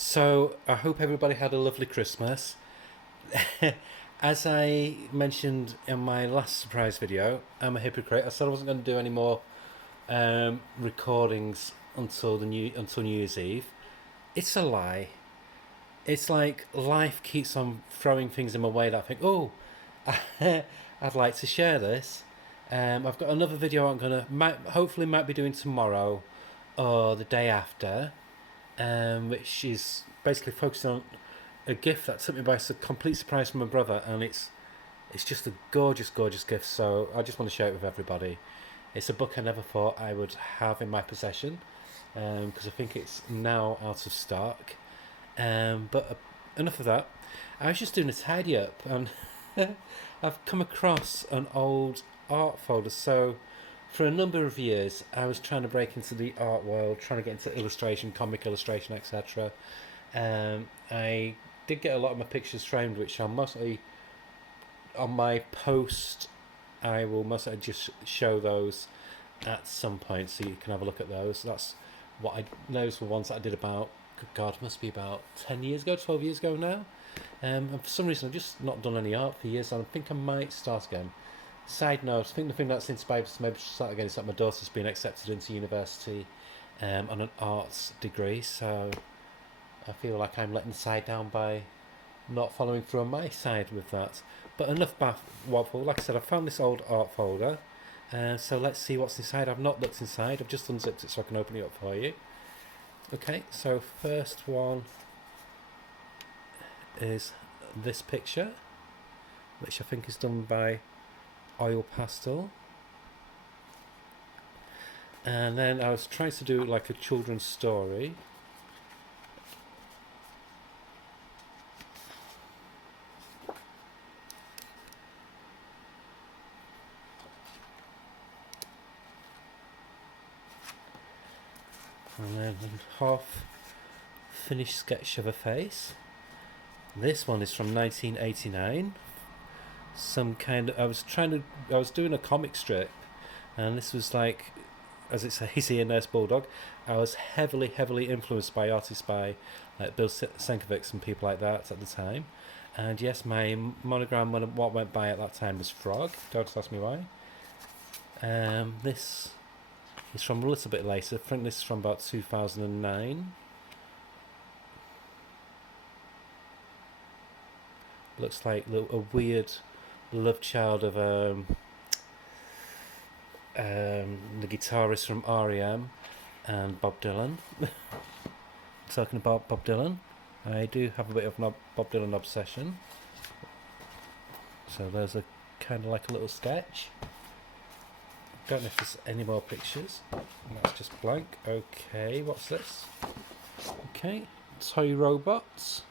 So I hope everybody had a lovely Christmas. As I mentioned in my last surprise video, I'm a hypocrite. I said I wasn't going to do any more recordings until New Year's Eve. It's a lie. It's like life keeps on throwing things in my way that I think, oh, I'd like to share this. I've got another video I'm gonna hopefully might be doing tomorrow or the day after, which is basically focusing on a gift that took me by a complete surprise from my brother, and it's just a gorgeous, gorgeous gift. So I just want to share it with everybody. It's a book I never thought I would have in my possession, because I think it's now out of stock. But enough of that. I was just doing a tidy up, and I've come across an old art folder. So for a number of years, I was trying to break into the art world, trying to get into illustration, comic illustration, etc. I did get a lot of my pictures framed, which I'll mostly on my post. I will mostly just show those at some point, so you can have a look at those. That's what I those were ones that I did about. Good God, must be about 10 years ago, 12 years ago now. And for some reason, I've just not done any art for years, and I think I might start again. Side note, I think the thing that's inspired me to maybe start again is that my daughter's been accepted into university on an arts degree, so I feel like I'm letting the side down by not following through on my side with that. But enough waffle. Like I said, I found this old art folder, so let's see what's inside. I've not looked inside, I've just unzipped it so I can open it up for you. Okay, so first one is this picture, which I think is done by Oil Pastel. And then I was trying to do like a children's story. And then a half finished sketch of a face. This one is from 1989. Some kind of, I was doing a comic strip, and this was like, as it says here, Nurse Bulldog. I was heavily influenced by artists by like Bill Sienkiewicz and people like that at the time. And yes, my monogram, what went by at that time, was Frog. Don't ask me why. This is from a little bit later. I think this is from about 2009. Looks like a weird love child of the guitarist from REM and Bob Dylan. Talking about Bob Dylan, I do have a bit of an Bob Dylan obsession. So there's a kind of like a little sketch. Don't know if there's any more pictures. That's just blank. Okay, what's this? Okay, toy robots.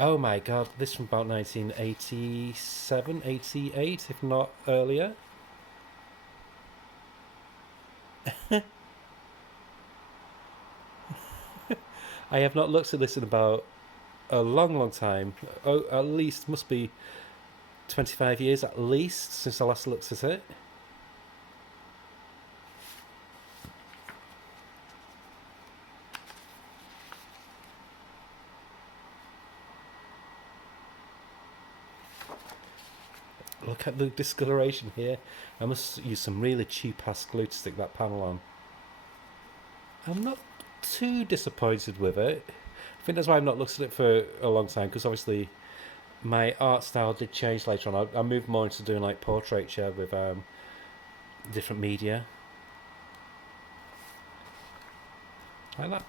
Oh my God, this from about 1987, 88, if not earlier. I have not looked at this in about a long time. Oh, at least must be 25 years at least since I last looked at it. Look at the discoloration here. I must use some really cheap ass glue to stick that panel on. I'm not too disappointed with it. I think that's why I've not looked at it for a long time, because obviously my art style did change later on. I moved more into doing like portraiture with different media. Like that.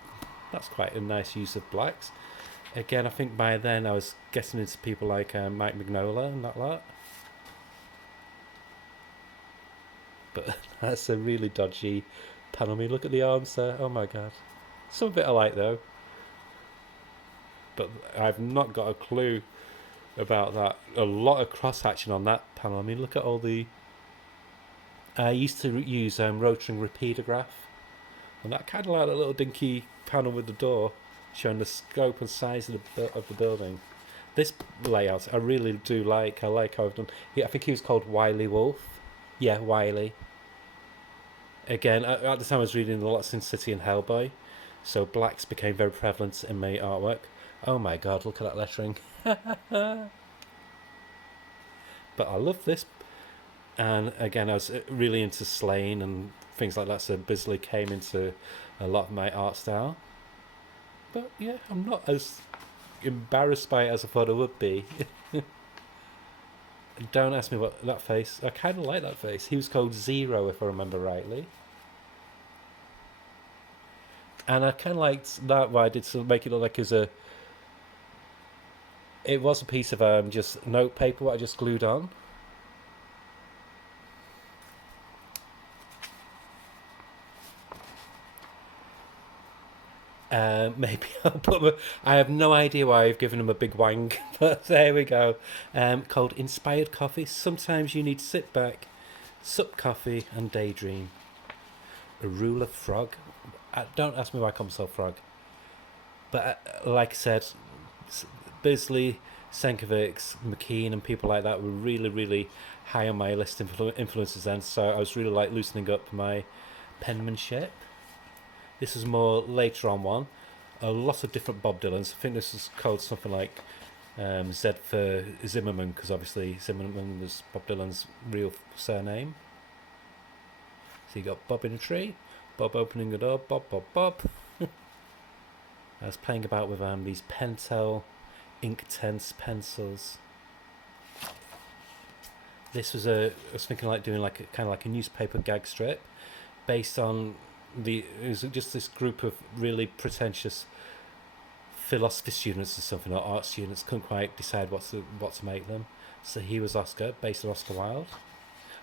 That's quite a nice use of blacks. Again, I think by then I was getting into people like Mike Mignola and that lot. But that's a really dodgy panel. I mean, look at the arms there. Oh my God. Some of it I like though. But I've not got a clue about that. A lot of cross hatching on that panel. I mean, look at all the. I used to use rotary repeatograph, and that kind of like a little dinky panel with the door, showing the scope and size of the building. This layout I really do like. I like how I've done. I think he was called Wiley Wolf. Yeah, Wiley. Again, at the time I was reading a lot of Sin City and Hellboy, so blacks became very prevalent in my artwork. Oh my god, look at that lettering. But I love this. And again, I was really into slaying and things like that, so Bisley came into a lot of my art style. But yeah, I'm not as embarrassed by it as I thought I would be. Don't ask me what that face. I kind of like that face. He was called Zero, if I remember rightly. And I kind of liked that why I did to make it look like it was a piece of just note paper what I just glued on. Maybe I'll put. I have no idea why I've given him a big wang, but there we go. Called Inspired Coffee. Sometimes you need to sit back, sup coffee, and daydream. A rule of frog. Don't ask me why I call myself frog. But like I said, Bisley, Senkovics, McKean, and people like that were really, really high on my list influences then. So I was really like loosening up my penmanship. This is more later on one. A lot of different Bob Dylans. I think this is called something like Z for Zimmerman, because obviously Zimmerman was Bob Dylan's real surname. So you got Bob in a tree, Bob opening a door, Bob, Bob, Bob. I was playing about with these Pentel Inktense pencils. This was I was thinking like doing like kind of like a newspaper gag strip based on it was just this group of really pretentious philosophy students or something, or art students, couldn't quite decide what to make them. So he was Oscar, based on Oscar Wilde.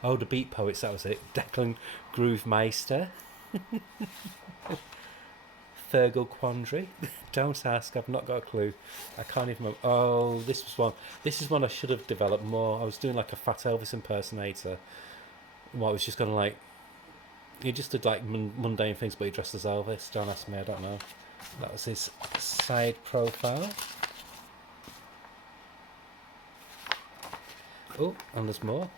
Oh, the Beat Poets, that was it. Declan Groovemeister. Fergal Quandary. Don't ask, I've not got a clue. I can't even remember. Oh, this was one. This is one I should have developed more. I was doing like a Fat Elvis impersonator. Well, I was just going to like, he just did like mundane things, but he dressed as Elvis. Don't ask me, I don't know. That was his side profile. Oh, and there's more.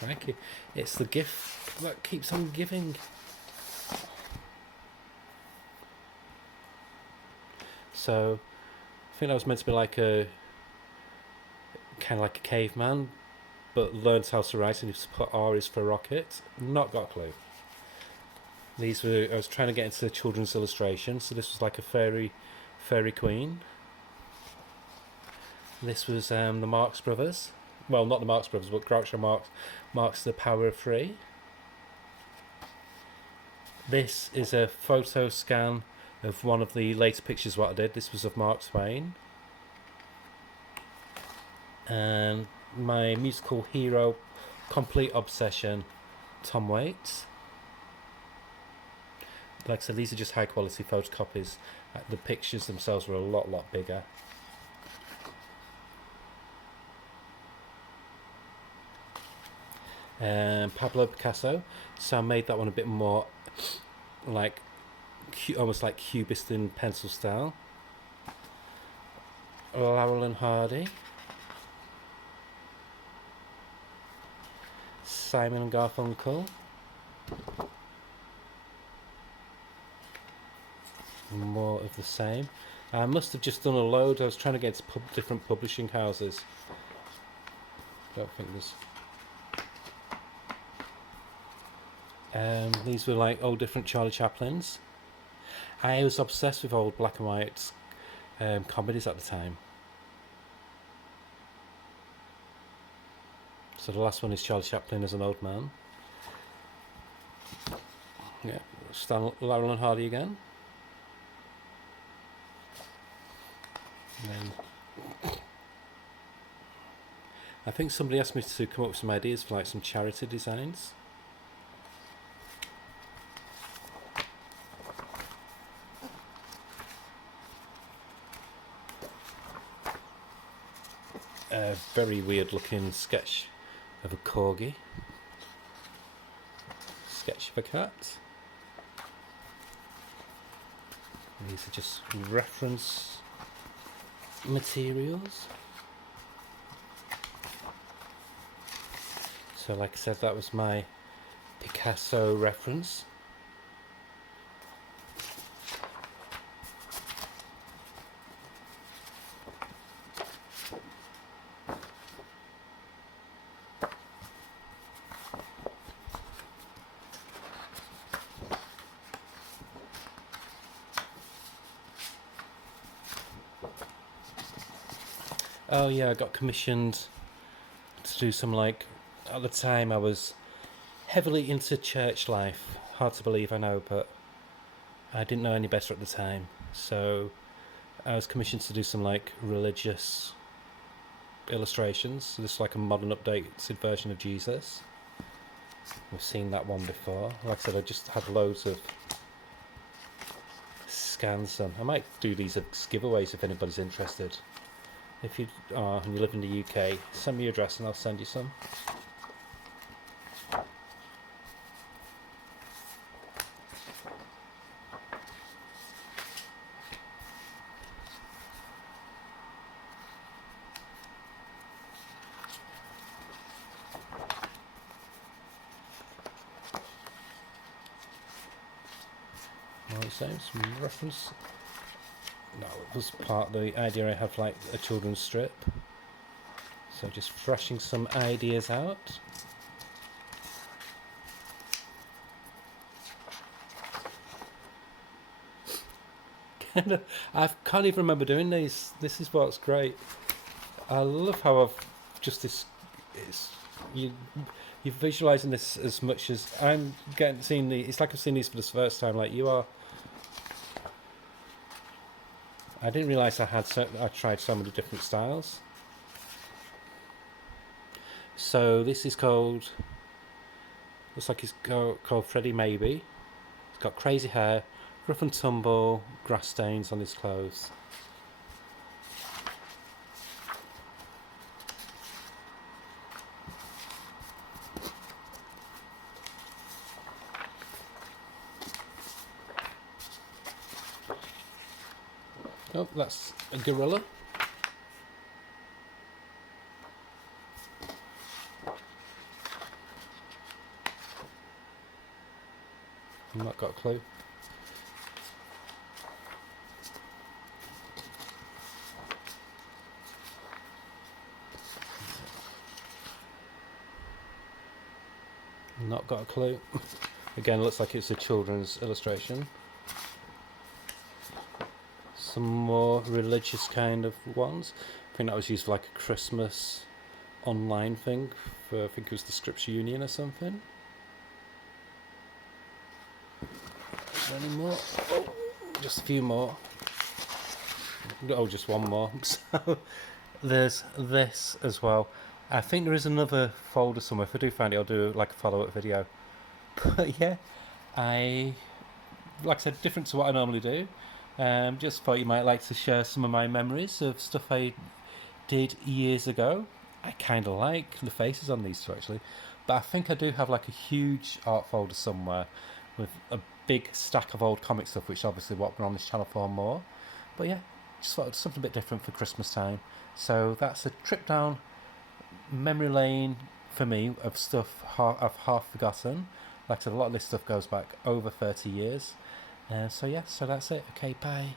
Thank you. It's the gift that keeps on giving. So, I think that was meant to be like a kind of like a caveman, but learned how to write, and he put R is for rocket. Not got a clue. These were, I was trying to get into the children's illustration, so this was like a fairy queen. This was the Marx Brothers. Well, not the Marx Brothers, but Groucho Marx the Power of Three. This is a photo scan of one of the later pictures what I did. This was of Mark Twain. And my musical hero, complete obsession, Tom Waits. Like I said, these are just high quality photocopies. The pictures themselves were a lot bigger. Pablo Picasso. So I made that one a bit more like almost like cubist in pencil style. Laurel and Hardy. Simon and Garfunkel. More of the same. I must have just done a load. I was trying to get to different publishing houses. Don't think there's. These were like old different Charlie Chaplins. I was obsessed with old black and white comedies at the time. So the last one is Charlie Chaplin as an old man. Yeah, Stan Laurel and Hardy again. And then I think somebody asked me to come up with some ideas for like some charity designs. A very weird looking sketch of a corgi. Sketch of a cat. These are just reference materials. So like I said, that was my Picasso reference. Oh yeah, I got commissioned to do some like. At the time, I was heavily into church life. Hard to believe, I know, but I didn't know any better at the time. So I was commissioned to do some like religious illustrations. So this is like a modern updated version of Jesus. We've seen that one before. Like I said, I just had loads of scans done. I might do these as giveaways if anybody's interested. If you are and you live in the UK, send me your address and I'll send you some. Like same, some reference. No, it was part of the idea I have like a children's strip. So just thrashing some ideas out. I can't even remember doing these. This is what's great. I love how I've just this. It's you. You're visualizing this as much as I'm getting seeing the. It's like I've seen these for the first time, like you are. I didn't realize I tried so many different styles. So this is called. Looks like it's called Freddie Maybe. He's got crazy hair, rough and tumble, grass stains on his clothes. Oh, that's a gorilla. I've not got a clue. Not got a clue. Again, looks like it's a children's illustration. Some more religious kind of ones. I think that was used for like a Christmas online thing for, I think it was the Scripture Union or something. Any more? Oh, just a few more. Oh, just one more. So there's this as well. I think there is another folder somewhere. If I do find it, I'll do like a follow-up video. But yeah, like I said, different to what I normally do. Just thought you might like to share some of my memories of stuff I did years ago. I kind of like the faces on these two actually, but I think I do have like a huge art folder somewhere with a big stack of old comic stuff, which obviously what we're on this channel for more. But yeah, just thought it was something a bit different for Christmas time. So that's a trip down memory lane for me of stuff I've half forgotten. Like I said, a lot of this stuff goes back over 30 years. So yeah, so that's it. Okay, bye.